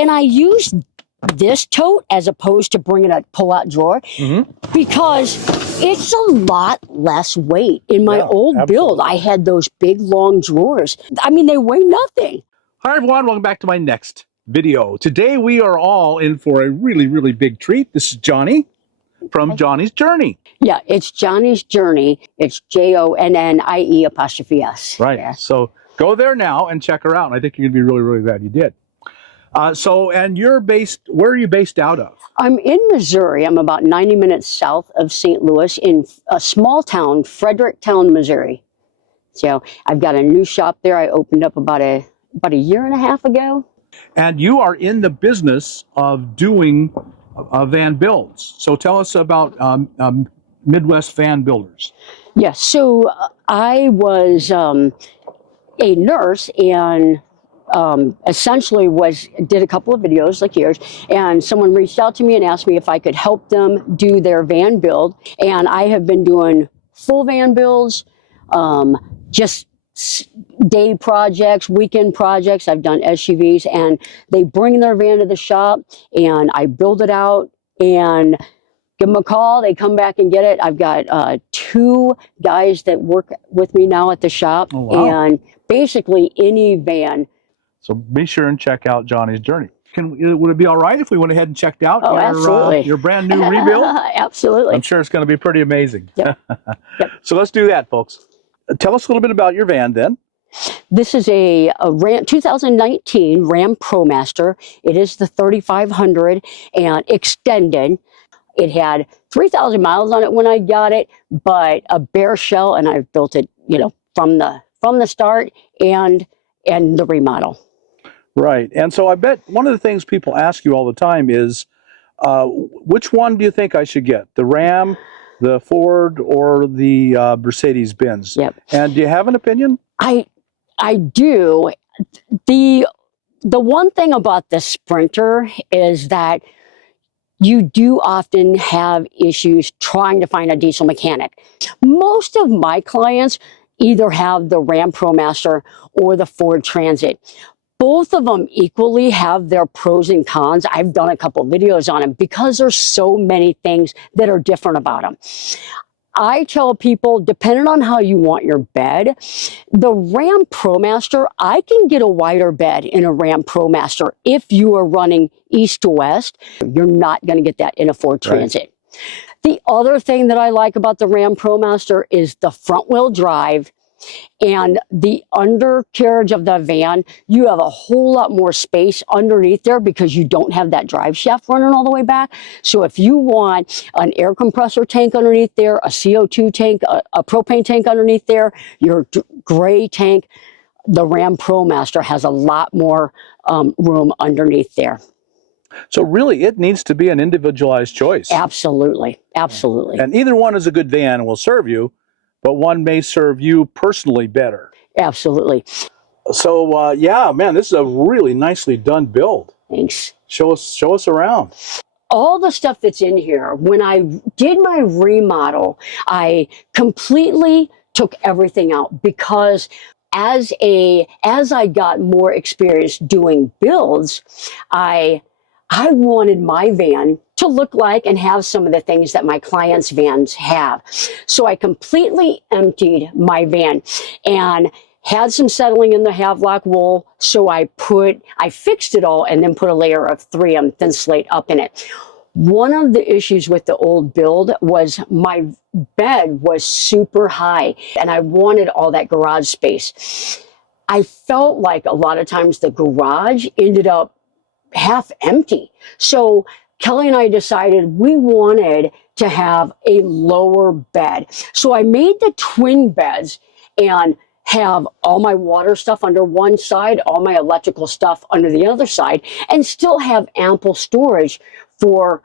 And I use this tote as opposed to bringing a pull-out drawer because it's a lot less weight. In my old build, I had those big, long drawers. I mean, they weigh nothing. Hi, everyone. Welcome back to my next video. Today, we are all in for a really, really big treat. This is Jonnie from Jonnie's Journey. Yeah, it's Jonnie's Journey. It's JONNIE''S. Right. Yeah. So go there now and check her out. And I think you're going to be really, really glad you did. And you're based, where are you based out of? I'm in Missouri. I'm about 90 minutes south of St. Louis in a small town, Fredericktown, Missouri. So I've got a new shop there. I opened up about a year and a half ago. And you are in the business of doing van builds. So tell us about Midwest Van Builders. Yes. So I was a nurse and essentially did a couple of videos like yours, and someone reached out to me and asked me if I could help them do their van build. And I have been doing full van builds, just day projects, weekend projects. I've done SUVs, and they bring their van to the shop and I build it out and give them a call. They come back and get it. I've got 2 guys that work with me now at the shop. Oh, wow. And basically any van. So be sure and check out Jonnie's Journey. Would it be all right if we went ahead and checked out your brand new rebuild? Absolutely. I'm sure it's going to be pretty amazing. Yep. Yep. So let's do that, folks. Tell us a little bit about your van then. This is a Ram 2019 Ram ProMaster. It is the 3500 and extended. It had 3,000 miles on it when I got it, but a bare shell, and I've built it, from the start and the remodel. Right. And so I bet one of the things people ask you all the time is, which one do you think I should get? The Ram, the Ford, or the Mercedes-Benz? Yep. And do you have an opinion? I do. The one thing about the Sprinter is that you do often have issues trying to find a diesel mechanic. Most of my clients either have the Ram ProMaster or the Ford Transit. Both of them equally have their pros and cons. I've done a couple videos on them because there's so many things that are different about them. I tell people, depending on how you want your bed, the Ram ProMaster, I can get a wider bed in a Ram ProMaster. If you are running east to west, you're not going to get that in a Ford Transit. Right. The other thing that I like about the Ram ProMaster is the front wheel drive and the undercarriage of the van. You have a whole lot more space underneath there because you don't have that drive shaft running all the way back. So if you want an air compressor tank underneath there, a CO2 tank, a propane tank underneath there, your gray tank, the Ram ProMaster has a lot more room underneath there. So really, it needs to be an individualized choice. Absolutely. Absolutely. And either one is a good van and will serve you, but one may serve you personally better. Absolutely. So, yeah, man, this is a really nicely done build. Thanks. Show us around. All the stuff that's in here, when I did my remodel, I completely took everything out because as I got more experience doing builds, I wanted my van to look like and have some of the things that my clients' vans have. So I completely emptied my van and had some settling in the Havelock wool. So I fixed it all and then put a layer of 3M thin slate up in it. One of the issues with the old build was my bed was super high and I wanted all that garage space. I felt like a lot of times the garage ended up half empty. So Kelly and I decided we wanted to have a lower bed. So I made the twin beds and have all my water stuff under one side, all my electrical stuff under the other side, and still have ample storage for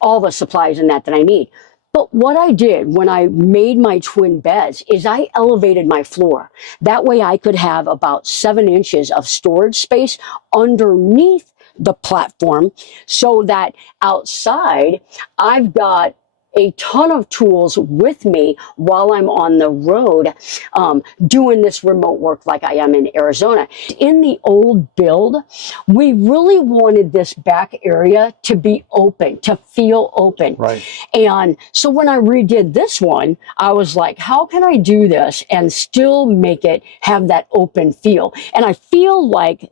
all the supplies and that I need. But what I did when I made my twin beds is I elevated my floor. That way I could have about 7 inches of storage space underneath the platform so that outside I've got a ton of tools with me while I'm on the road doing this remote work like I am in Arizona. In the old build, we really wanted this back area to be open, to feel open. Right. And so when I redid this one, I was like, how can I do this and still make it have that open feel? And I feel like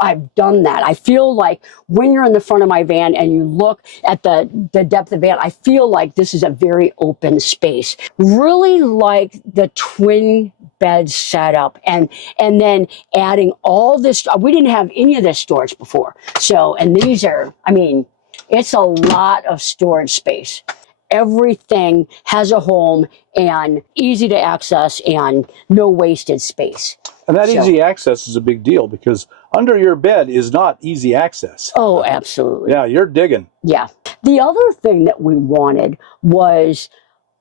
I've done that. I feel like when you're in the front of my van and you look at the depth of the van, I feel like this is a very open space. Really like the twin bed setup and then adding all this. We didn't have any of this storage before. So, and these are, I mean, it's a lot of storage space. Everything has a home and easy to access and no wasted space. And that easy access is a big deal because under your bed is not easy access. Oh, absolutely. Yeah, you're digging. Yeah. The other thing that we wanted was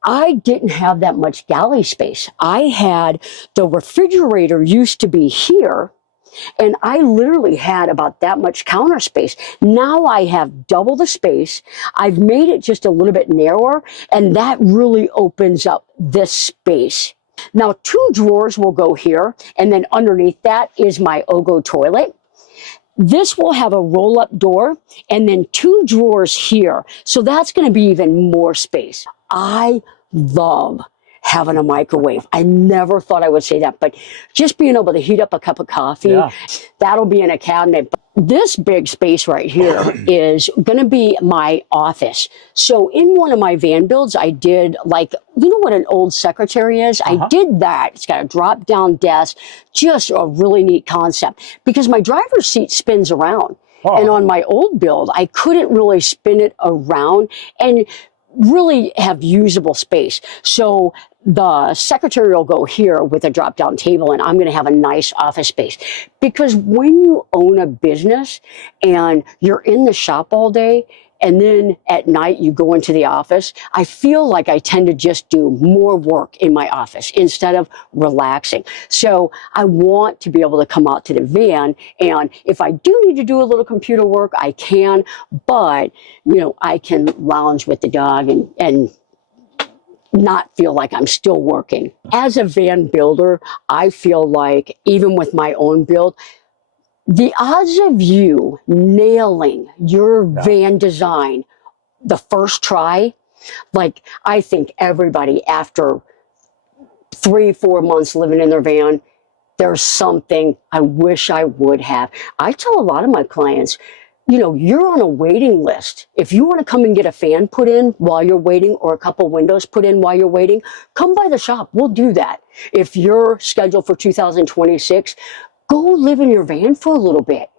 I didn't have that much galley space. I had the refrigerator used to be here, and I literally had about that much counter space. Now I have double the space. I've made it just a little bit narrower, and that really opens up this space. Now, 2 drawers will go here, and then underneath that is my Ogo toilet. This will have a roll-up door, and then 2 drawers here. So that's going to be even more space. I love having a microwave. I never thought I would say that, but just being able to heat up a cup of coffee, that'll be in a cabinet. This big space right here is going to be my office. So in one of my van builds, I did like, you know what an old secretary is? I did that. It's got a drop down desk, just a really neat concept because my driver's seat spins around. And on my old build, I couldn't really spin it around and really have usable space. So the secretary will go here with a drop down table and I'm going to have a nice office space. Because when you own a business and you're in the shop all day and then at night you go into the office, I feel like I tend to just do more work in my office instead of relaxing. So I want to be able to come out to the van, and if I do need to do a little computer work, I can, but you know, I can lounge with the dog and not feel like I'm still working. As a van builder, I feel like even with my own build, the odds of you nailing your van design the first try, like I think everybody after 3-4 months living in their van, there's something I wish I would have. I tell a lot of my clients, you know, you're on a waiting list. If you want to come and get a fan put in while you're waiting or a couple windows put in while you're waiting, come by the shop. We'll do that. If you're scheduled for 2026, go live in your van for a little bit.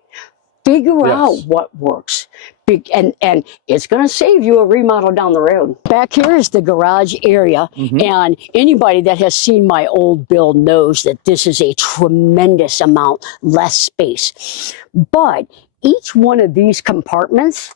Figure out what works. And it's going to save you a remodel down the road. Back here is the garage area. And anybody that has seen my old build knows that this is a tremendous amount less space. But each one of these compartments,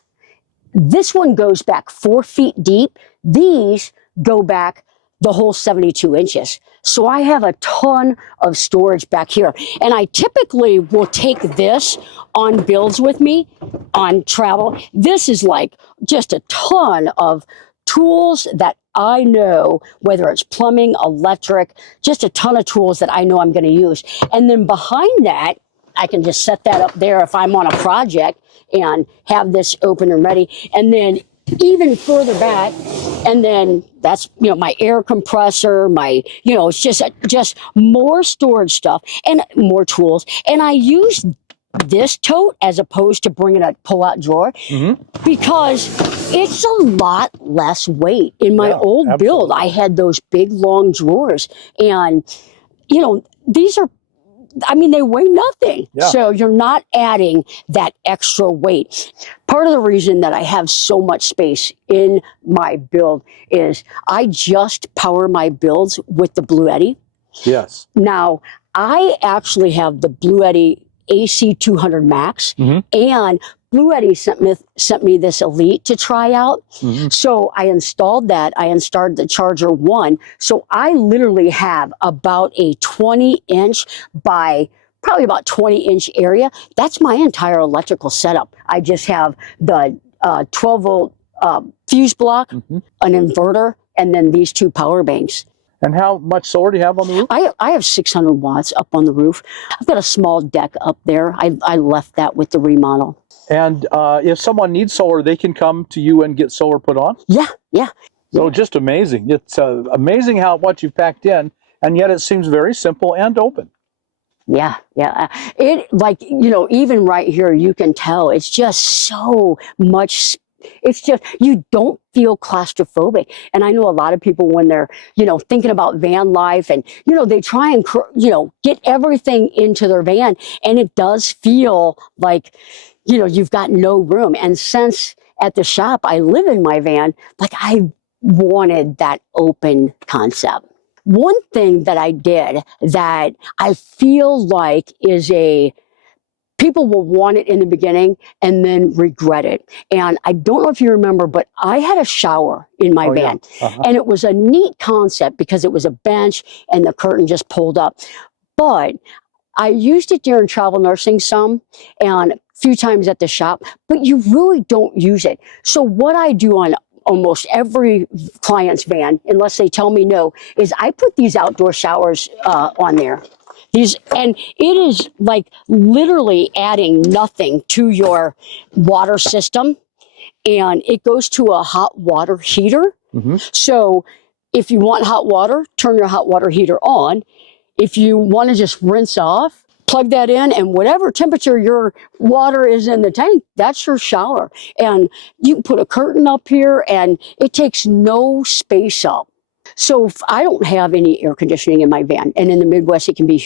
this one goes back 4 feet deep. These go back the whole 72 inches. So I have a ton of storage back here. And I typically will take this on builds with me on travel. This is like just a ton of tools that I know, whether it's plumbing, electric, just a ton of tools that I know I'm going to use. And then behind that, I can just set that up there if I'm on a project and have this open and ready. And then even further back, and then that's, you know, my air compressor, my, you know, it's just more storage stuff and more tools. And I use this tote as opposed to bringing a pull-out drawer because it's a lot less weight. In my old build, I had those big, long drawers. And, you know, these are, I mean, they weigh nothing. So you're not adding that extra weight. Part of the reason that I have so much space in my build is I just power my builds with the Bluetti. Yes. Now, I actually have the Bluetti AC 200 Max, and Bluetti sent me this Elite to try out. So I installed that. I installed the Charger 1. So I literally have about a 20-inch by probably about 20-inch area. That's my entire electrical setup. I just have the 12-volt fuse block, an inverter, and then these 2 power banks. And how much solar do you have on the roof? I have 600 watts up on the roof. I've got a small deck up there. I left that with the remodel. And if someone needs solar, they can come to you and get solar put on? Yeah, yeah. So just amazing. It's amazing what you've packed in, and yet it seems very simple and open. Yeah, yeah. It, like, you know, even right here, you can tell it's just so much. It's just, you don't feel claustrophobic. And I know a lot of people, when they're, you know, thinking about van life, and, you know, they try and, you know, get everything into their van, and it does feel like, you know, you've got no room. And since at the shop I live in my van, like, I wanted that open concept. One thing that I did that I feel like is people will want it in the beginning and then regret it. And I don't know if you remember, but I had a shower in my van. Yeah. And it was a neat concept because it was a bench and the curtain just pulled up. But I used it during travel nursing some and a few times at the shop, but you really don't use it. So what I do on almost every client's van, unless they tell me no, is I put these outdoor showers on there. And it is like literally adding nothing to your water system, and it goes to a hot water heater. So if you want hot water, turn your hot water heater on. If you want to just rinse off, plug that in, and whatever temperature your water is in the tank, that's your shower. And you can put a curtain up here, and it takes no space up. So if I don't have any air conditioning in my van, and in the Midwest it can be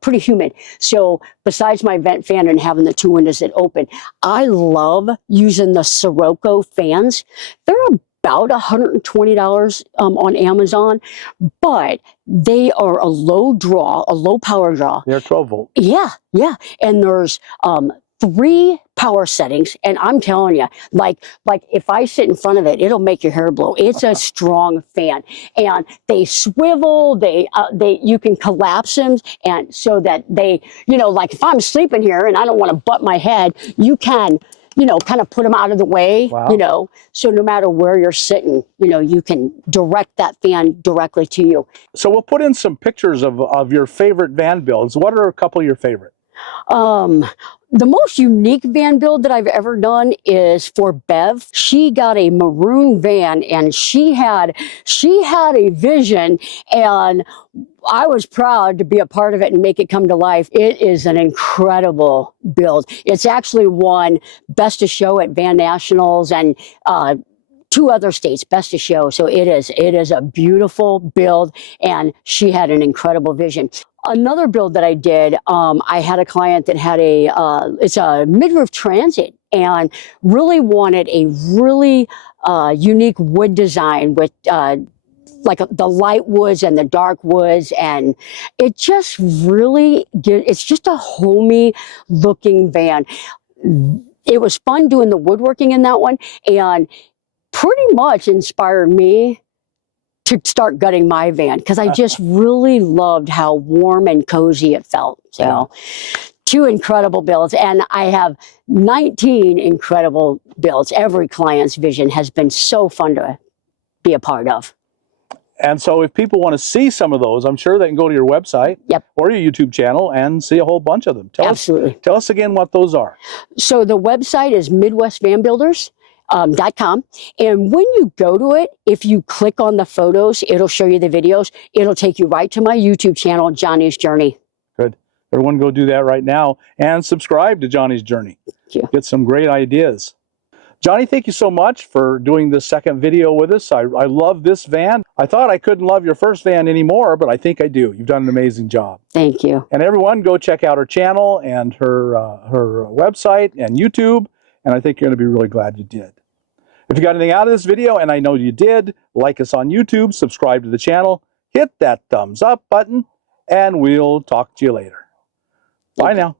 pretty humid. So besides my vent fan and having the 2 windows that open, I love using the Sirocco fans. They're about $120 on Amazon, but they are a low power draw. They're 12 volt. Yeah, yeah. And there's 3 power settings, and I'm telling you, like if I sit in front of it, it'll make your hair blow. It's a strong fan, and they swivel. You can collapse them, and so that they, you know, like if I'm sleeping here and I don't want to butt my head, you can, you know, kind of put them out of the way. Wow. You know, so no matter where you're sitting, you know, you can direct that fan directly to you. So we'll put in some pictures of your favorite van builds. What are a couple of your favorite? The most unique van build that I've ever done is for Bev. She got a maroon van, and she had a vision, and I was proud to be a part of it and make it come to life. It is an incredible build. It's actually won Best of Show at Van Nationals and 2 other states, Best of Show. So it is a beautiful build, and she had an incredible vision. Another build that I did, I had a client that had it's a mid-roof transit, and really wanted a really unique wood design with like the light woods and the dark woods, and it just really it's just a homey looking van. It was fun doing the woodworking in that one, and pretty much inspired me to start gutting my van, because I just really loved how warm and cozy it felt. So 2 incredible builds, and I have 19 incredible builds. Every client's vision has been so fun to be a part of. And so if people want to see some of those, I'm sure they can go to your website or your YouTube channel and see a whole bunch of them. Absolutely. Tell us again what those are. So the website is MidwestVanBuilders.com. And when you go to it, if you click on the photos, it'll show you the videos. It'll take you right to my YouTube channel, Jonnie's Journey. Good. Everyone go do that right now and subscribe to Jonnie's Journey. Thank you. Get some great ideas. Jonnie, thank you so much for doing this second video with us. I love this van. I thought I couldn't love your first van anymore, but I think I do. You've done an amazing job. Thank you. And everyone, go check out her channel and her website and YouTube, and I think you're going to be really glad you did. If you got anything out of this video, and I know you did, like us on YouTube, subscribe to the channel, hit that thumbs up button, and we'll talk to you later. Bye now.